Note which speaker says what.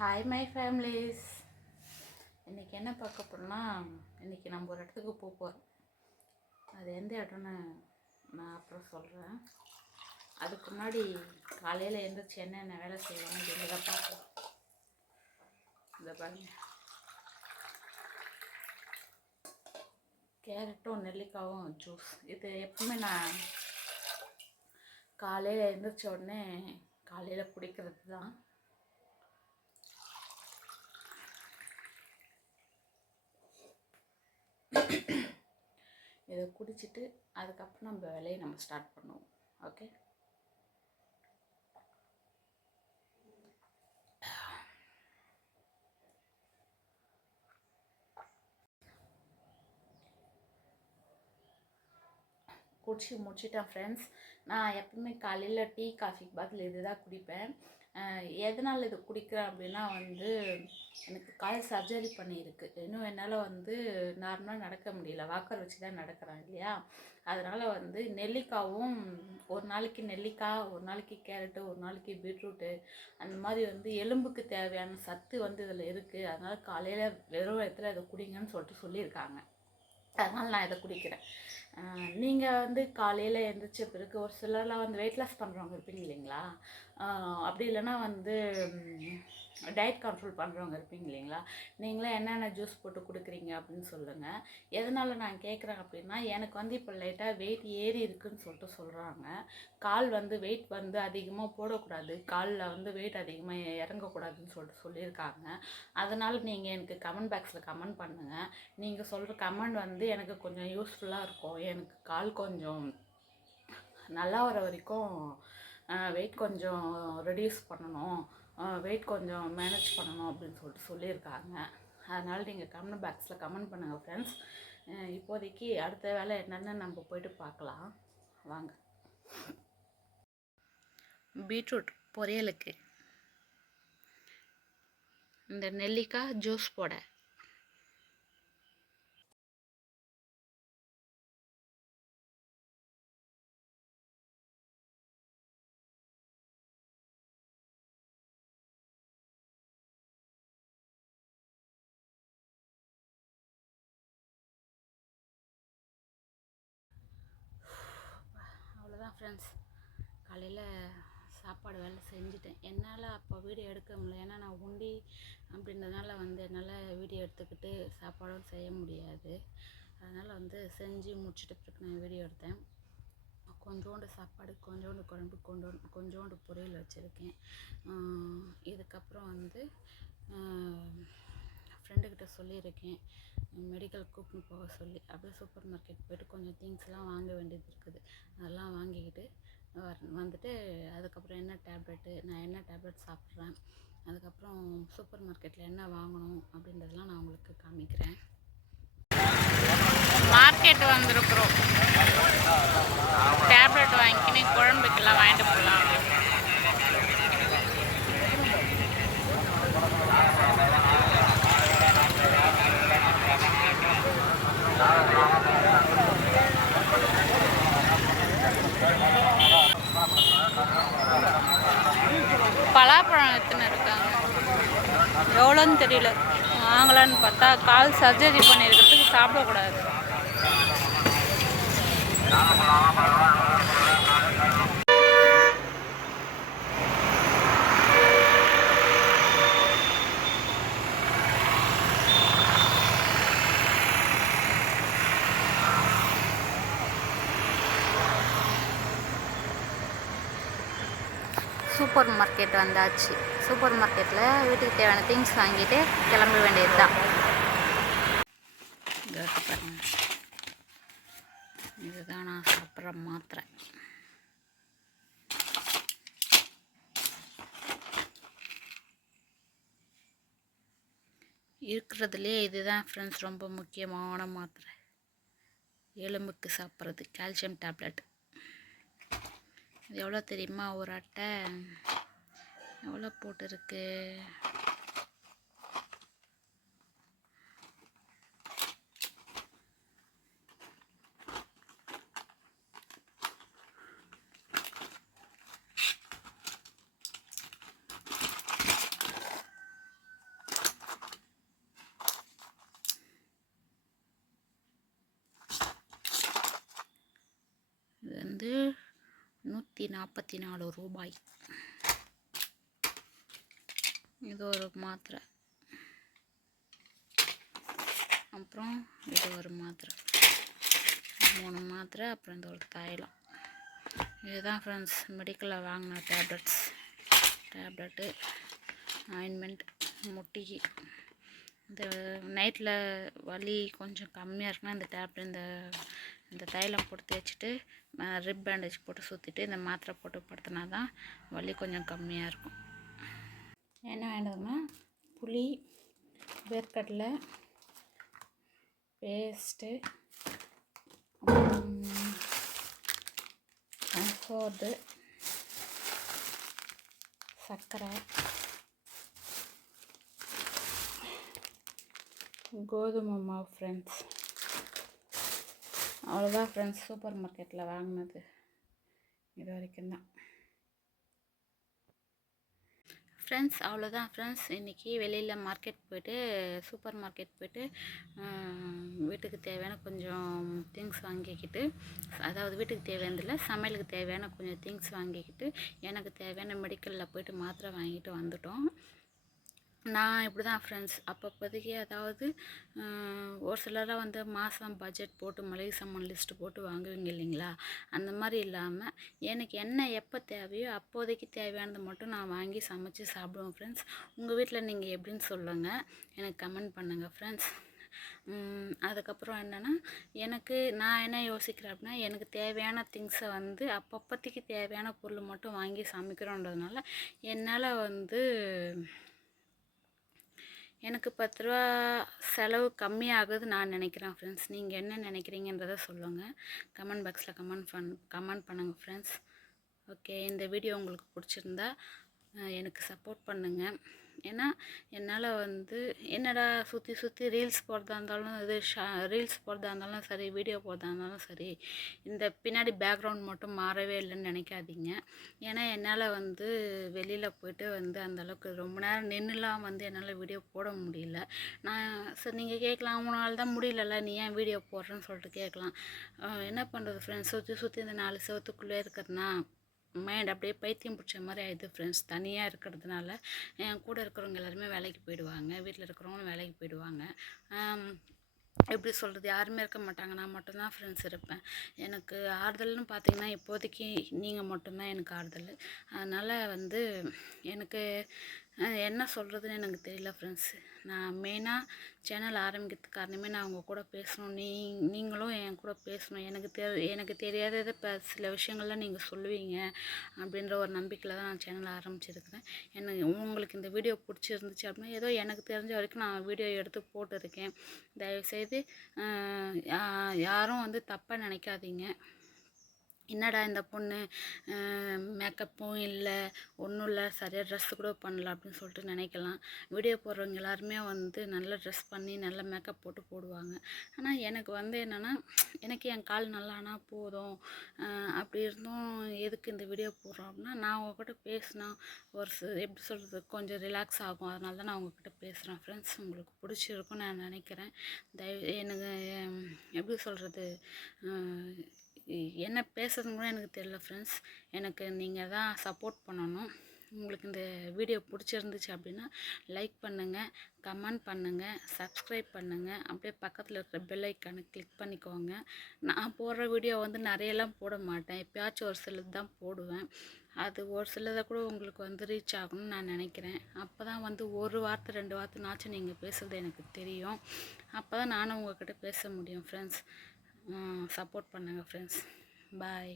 Speaker 1: Hi my families இன்றைக்கி என்ன பார்க்க போகிறோம்னா இன்றைக்கி நம்ம ஒரு இடத்துக்கு போக போகிறோம் அது எந்த இடம்னு நான் அப்புறம் சொல்கிறேன் அதுக்கு முன்னாடி காலையில் எழுந்திரிச்சு என்னென்ன வேலை செய்யணும் அப்படின்றத பார்க்கலாம். இந்த பாருங்க. கேரட்டும் நெல்லிக்காவும் ஜூஸ் இது எப்பவுமே நான் காலையில் எழுந்திரிச்ச உடனே காலையில் குடிக்கிறது தான் இதை குடிச்சிட்டு அதுக்கப்புறம் நம்ம வேலையை நம்ம ஸ்டார்ட் பண்ணுவோம். ஓகே குடிச்சு முடிச்சிட்டேன் ஃப்ரெண்ட்ஸ் நான் எப்பவுமே காலையில் டீ காஃபிக்கு பதில் இது தான் குடிப்பேன். எதனால் இதை குடிக்கிறேன் அப்படின்னா வந்து எனக்கு கால் சர்ஜரி பண்ணியிருக்கு. இன்னும் என்னால் வந்து நார்மலாக நடக்க முடியல. வாக்கர் வச்சு தான் நடக்கிறேன் இல்லையா? அதனால் வந்து நெல்லிக்காவும் ஒரு நாளைக்கு நெல்லிக்காய் ஒரு நாளைக்கு கேரட்டு ஒரு நாளைக்கு பீட்ரூட்டு அந்த மாதிரி வந்து எலும்புக்கு தேவையான சத்து வந்து இதில் இருக்குது அதனால் காலையில் வெறும் இடத்துல இதை குடிங்கன்னு சொல்லிட்டு சொல்லியிருக்காங்க. அதனால் நான் இதை குடிக்கிறேன். நீங்கள் வந்து காலையில் எழுந்திரிச்ச பிறகு ஒரு சிலர்லாம் வந்து வெயிட் லாஸ் பண்ணுறவங்க இருப்பீங்க இல்லைங்களா? அப்படி இல்லைன்னா வந்து டயட் கண்ட்ரோல் பண்ணுறவங்க இருப்பீங்க இல்லைங்களா? நீங்களே என்னென்ன ஜூஸ் போட்டு கொடுக்குறீங்க அப்படின்னு சொல்லுங்கள் எதனால் நான் கேட்குறேன் அப்படின்னா எனக்கு வந்து இப்போ லைட்டாக வெயிட் ஏறி இருக்குன்னு சொல்லிட்டு சொல்கிறாங்க கால் வந்து வெயிட் வந்து அதிகமாக போடக்கூடாது. காலில் வந்து வெயிட் அதிகமாக இறங்கக்கூடாதுன்னு சொல்லிட்டு சொல்லியிருக்காங்க. அதனால் நீங்கள் எனக்கு கமெண்ட் பாக்ஸில் கமெண்ட் பண்ணுங்கள் நீங்கள் சொல்கிற கமெண்ட் வந்து எனக்கு கொஞ்சம் யூஸ்ஃபுல்லாக இருக்கும். எனக்கு கால் கொஞ்சம் நல்லா வர வரைக்கும் வெயிட் கொஞ்சம் ரெடியூஸ் பண்ணணும். வெயிட் கொஞ்சம் மேனேஜ் பண்ணணும் அப்படின்னு சொல்லிட்டு சொல்லியிருக்காங்க. அதனால் நீங்கள் கமெண்ட் பாக்ஸில் கமெண்ட் பண்ணுங்கள் ஃப்ரெண்ட்ஸ் இப்போதைக்கு அடுத்த வேலை என்னென்னு நம்ம போயிட்டு பார்க்கலாம். வாங்க. பீட்ரூட் பொரியலுக்கு. இந்த நெல்லிக்காய் ஜூஸ் போட. ஃப்ரெண்ட்ஸ் காலையில் சாப்பாடு வேலை செஞ்சுட்டேன். என்னால் அப்போ வீடியோ எடுக்க முடியல. ஏன்னா நான் உண்டி அப்படின்றதுனால வந்து என்னால் வீடியோ எடுத்துக்கிட்டு சாப்பாடும் செய்ய முடியாது. அதனால் வந்து செஞ்சு முடிச்சிட்ட பிறகு நான் வீடியோ எடுத்தேன். கொஞ்சோண்டு சாப்பாடு கொஞ்சோண்டு குழம்பு கொஞ்சோண்டு கொஞ்சோண்டு பொரியல் வச்சுருக்கேன். இதுக்கப்புறம் வந்து ஃப்ரெண்டுக்கிட்ட சொல்லியிருக்கேன். மெடிக்கல் கூப்பிட்டு போக சொல்லி. அப்படியே சூப்பர் மார்க்கெட் போயிட்டு கொஞ்சம் திங்ஸ்லாம் வாங்க வேண்டியது இருக்குது. அதெல்லாம் வாங்கிக்கிட்டு வர வந்துட்டு அதுக்கப்புறம் என்ன டேப்லெட்டு நான் என்ன டேப்லெட் சாப்பிட்றேன்? அதுக்கப்புறம் சூப்பர் மார்க்கெட்டில் என்ன வாங்கணும்? அப்படின்றதெல்லாம் நான் உங்களுக்கு காமிக்கிறேன். மார்க்கெட் வந்திருக்குறோம். டேப்லெட் வாங்கிக்கின்னு குழம்புக்கெல்லாம் வாங்கிட்டு போகலாம். எவ்வளோன்னு வாங்கலான்னு பார்த்தா கால் சர்ஜரி பண்ணியிருக்கிறதுக்கு சாப்பிடக்கூடாது. சூப்பர் மார்க்கெட் வந்தாச்சு. சூப்பர் மார்க்கெட்டில் வீட்டுக்கு தேவையான திங்ஸ் வாங்கிட்டு கிளம்ப வேண்டியது தான் பாருங்க. இதுதான் நான் சாப்பிட்ற மாத்திரை. இருக்கிறதுலே இதுதான் ஃப்ரெண்ட்ஸ் ரொம்ப முக்கியமான மாத்திரை. எலும்புக்கு சாப்பிட்றது கால்சியம் டேப்லெட் இது எவ்வளோ தெரியுமா ஒரு அட்டை? எவ்வளோ போட்டிருக்கு? நூற்றி நாற்பத்தி நாலு ரூபாய். இது ஒரு மாத்திரை. அப்புறம் இது ஒரு மாத்திரை. மூணு மாத்திரை அப்புறம் இந்த ஒரு தைலம். இதுதான் ஃப்ரெண்ட்ஸ் மெடிக்கலில் வாங்கின டேப்லெட்ஸ் டேப்லெட்டு ஆயின்மெண்ட் முட்டிக்கு இந்த நைட்டில் வலி கொஞ்சம் கம்மியாக இருக்குன்னா இந்த டேப்லெட் இந்த இந்த தைலம் போட்டு தேய்ச்சிட்டு ரிப் பேண்டேஜ் போட்டு சுற்றிட்டு இந்த மாத்திரை போட்டு படுத்தினா தான் வலி கொஞ்சம் கம்மியாக இருக்கும். என்ன வேண்டதுன்னா புளி வேர்க்கடலை பேஸ்ட்டு சோறு சர்க்கரை கோதுமை மாவு ஃப்ரெண்ட்ஸ் அவ்வளோதான் ஃப்ரெண்ட்ஸ் சூப்பர் மார்க்கெட்டில் வாங்கினது. இது வரைக்கும் தான். ஃப்ரெண்ட்ஸ் அவ்வளோதான் ஃப்ரெண்ட்ஸ் இன்றைக்கி வெளியில் மார்க்கெட் போயிட்டு சூப்பர் மார்க்கெட் போயிட்டு வீட்டுக்கு தேவையான கொஞ்சம் திங்ஸ் வாங்கிக்கிட்டு அதாவது வீட்டுக்கு தேவையானதில்ல சமையலுக்கு தேவையான கொஞ்சம் திங்ஸ் வாங்கிக்கிட்டு எனக்கு தேவையான மெடிக்கலில் போய்ட்டு மாத்திரை வாங்கிட்டு வந்துட்டோம். நான் இப்படி தான் ஃப்ரெண்ட்ஸ் அப்பப்போதைக்கு அதாவது ஒரு சிலராக வந்து மாதம் பட்ஜெட் போட்டு மளிகை சாமான் லிஸ்ட்டு போட்டு வாங்குவீங்க இல்லைங்களா? அந்த மாதிரி இல்லாமல் எனக்கு என்ன எப்போ தேவையோ அப்போதைக்கு தேவையானது மட்டும் நான் வாங்கி சமைச்சு சாப்பிடுவேன் ஃப்ரெண்ட்ஸ் உங்கள் வீட்டில் நீங்கள் எப்படின்னு சொல்லுங்கள் எனக்கு கமெண்ட் பண்ணுங்கள் ஃப்ரெண்ட்ஸ் அதுக்கப்புறம் என்னென்னா எனக்கு நான் என்ன யோசிக்கிறேன் அப்படின்னா எனக்கு தேவையான திங்ஸை வந்து அப்பப்போதைக்கு தேவையான பொருள் மட்டும் வாங்கி சமைக்கிறோன்றதுனால என்னால் வந்து எனக்கு பத்து ரூபா செலவு கம்மியாகுது நான் நினைக்கிறேன் ஃப்ரெண்ட்ஸ் நீங்கள் என்ன நினைக்கிறீங்கன்றதை சொல்லுங்கள் கமெண்ட் பாக்ஸில் கமெண்ட் பண் கமெண்ட் பண்ணுங்கள் ஃப்ரெண்ட்ஸ் ஓகே இந்த வீடியோ உங்களுக்கு பிடிச்சிருந்தா எனக்கு சப்போர்ட் பண்ணுங்கள் ஏன்னா என்னால் வந்து என்னடா சுற்றி சுற்றி ரீல்ஸ் போடுறதா இருந்தாலும் இது ஷா ரீல்ஸ் போடுறதா இருந்தாலும் சரி வீடியோ போடுறதா இருந்தாலும் சரி இந்த பின்னாடி பேக்ரவுண்ட் மட்டும் மாறவே இல்லைன்னு நினைக்காதீங்க. ஏன்னா என்னால் வந்து வெளியில் போயிட்டு வந்து அந்தளவுக்கு ரொம்ப நேரம் நின்றுலாம் வந்து என்னால் வீடியோ போட முடியல. நான் சரி நீங்கள் கேட்கலாம் உங்களால் தான் முடியலல்ல நீ ஏன் வீடியோ போடுறேன்னு சொல்லிட்டு கேட்கலாம். என்ன பண்ணுறது ஃப்ரெண்ட்ஸ் சுற்றி சுற்றி இந்த நாலு செவத்துக்குள்ளே இருக்கிறனா மைண்ட் அப்படியே பைத்தியம் பிடிச்ச மாதிரி ஆயிடுது ஃப்ரெண்ட்ஸ் தனியாக இருக்கிறதுனால என் கூட இருக்கிறவங்க எல்லாருமே வேலைக்கு போயிடுவாங்க. வீட்டில் இருக்கிறவங்களும் வேலைக்கு போயிடுவாங்க. எப்படி சொல்கிறது யாருமே இருக்க மாட்டாங்க. நான் மட்டும்தான் ஃப்ரெண்ட்ஸ் இருப்பேன். எனக்கு ஆறுதல்னு பார்த்தீங்கன்னா இப்போதைக்கு நீங்கள் மட்டும்தான் எனக்கு ஆறுதல். அதனால் வந்து எனக்கு என்ன சொல்கிறதுன்னு எனக்கு தெரியல ஃப்ரெண்ட்ஸ் நான் மெயினாக சேனல் ஆரம்பிக்கிறதுக்கு காரணமே நான் உங்கள் கூட பேசணும். நீ நீங்களும் என் கூட பேசணும். எனக்கு தெ எனக்கு தெரியாததை இப்போ சில விஷயங்கள்லாம் நீங்கள் சொல்லுவீங்க அப்படின்ற ஒரு நம்பிக்கையில் தான் நான் சேனல் ஆரம்பிச்சிருக்கிறேன். எனக்கு உங்களுக்கு இந்த வீடியோ பிடிச்சிருந்துச்சு அப்படின்னா ஏதோ எனக்கு தெரிஞ்ச வரைக்கும் நான் வீடியோ எடுத்து போட்டிருக்கேன். தயவுசெய்து யாரும் வந்து தப்பாக நினைக்காதீங்க. என்னடா இந்த பொண்ணு மேக்கப்பும் இல்லை ஒன்றும் இல்லை சரியாக ட்ரெஸ்ஸு கூட பண்ணல அப்படின்னு சொல்லிட்டு நினைக்கலாம். வீடியோ போடுறவங்க எல்லாருமே வந்து நல்ல ட்ரெஸ் பண்ணி நல்ல மேக்கப் போட்டு போடுவாங்க. ஆனால் எனக்கு வந்து என்னென்னா எனக்கு என் கால் நல்லானா போதும். அப்படி இருந்தும் எதுக்கு இந்த வீடியோ போடுறோம் அப்படின்னா நான் உங்ககிட்ட பேசினா ஒரு எப்படி சொல்கிறது கொஞ்சம் ரிலாக்ஸ் ஆகும். அதனால தான் நான் உங்ககிட்ட பேசுகிறேன் ஃப்ரெண்ட்ஸ் உங்களுக்கு பிடிச்சிருக்கும்னு நான் நினைக்கிறேன். தயவு எனக்கு எப்படி சொல்கிறது என்ன பேசுறதுன்னு கூட எனக்கு தெரியல ஃப்ரெண்ட்ஸ் எனக்கு நீங்கள் தான் சப்போர்ட் பண்ணணும். உங்களுக்கு இந்த வீடியோ பிடிச்சிருந்துச்சு அப்படின்னா லைக் பண்ணுங்கள் கமெண்ட் பண்ணுங்கள் சப்ஸ்கிரைப் பண்ணுங்கள் அப்படியே பக்கத்தில் இருக்கிற பெல் ஐக்கானை கிளிக் பண்ணிக்கோங்க. நான் போடுற வீடியோ வந்து நிறையெல்லாம் போட மாட்டேன். எப்பயாச்சும் ஒரு சிலது தான் போடுவேன். அது ஒரு சிலதை கூட உங்களுக்கு வந்து ரீச் ஆகணும்னு நான் நினைக்கிறேன். அப்போ தான் வந்து ஒரு வார்த்தை ரெண்டு வார்த்தைனாச்சும் நீங்கள் பேசுகிறது எனக்கு தெரியும். அப்போ தான் நானும் உங்கள்கிட்ட பேச முடியும் ஃப்ரெண்ட்ஸ் சப்போர்ட் பண்ணுங்கள் ஃப்ரெண்ட்ஸ் பாய்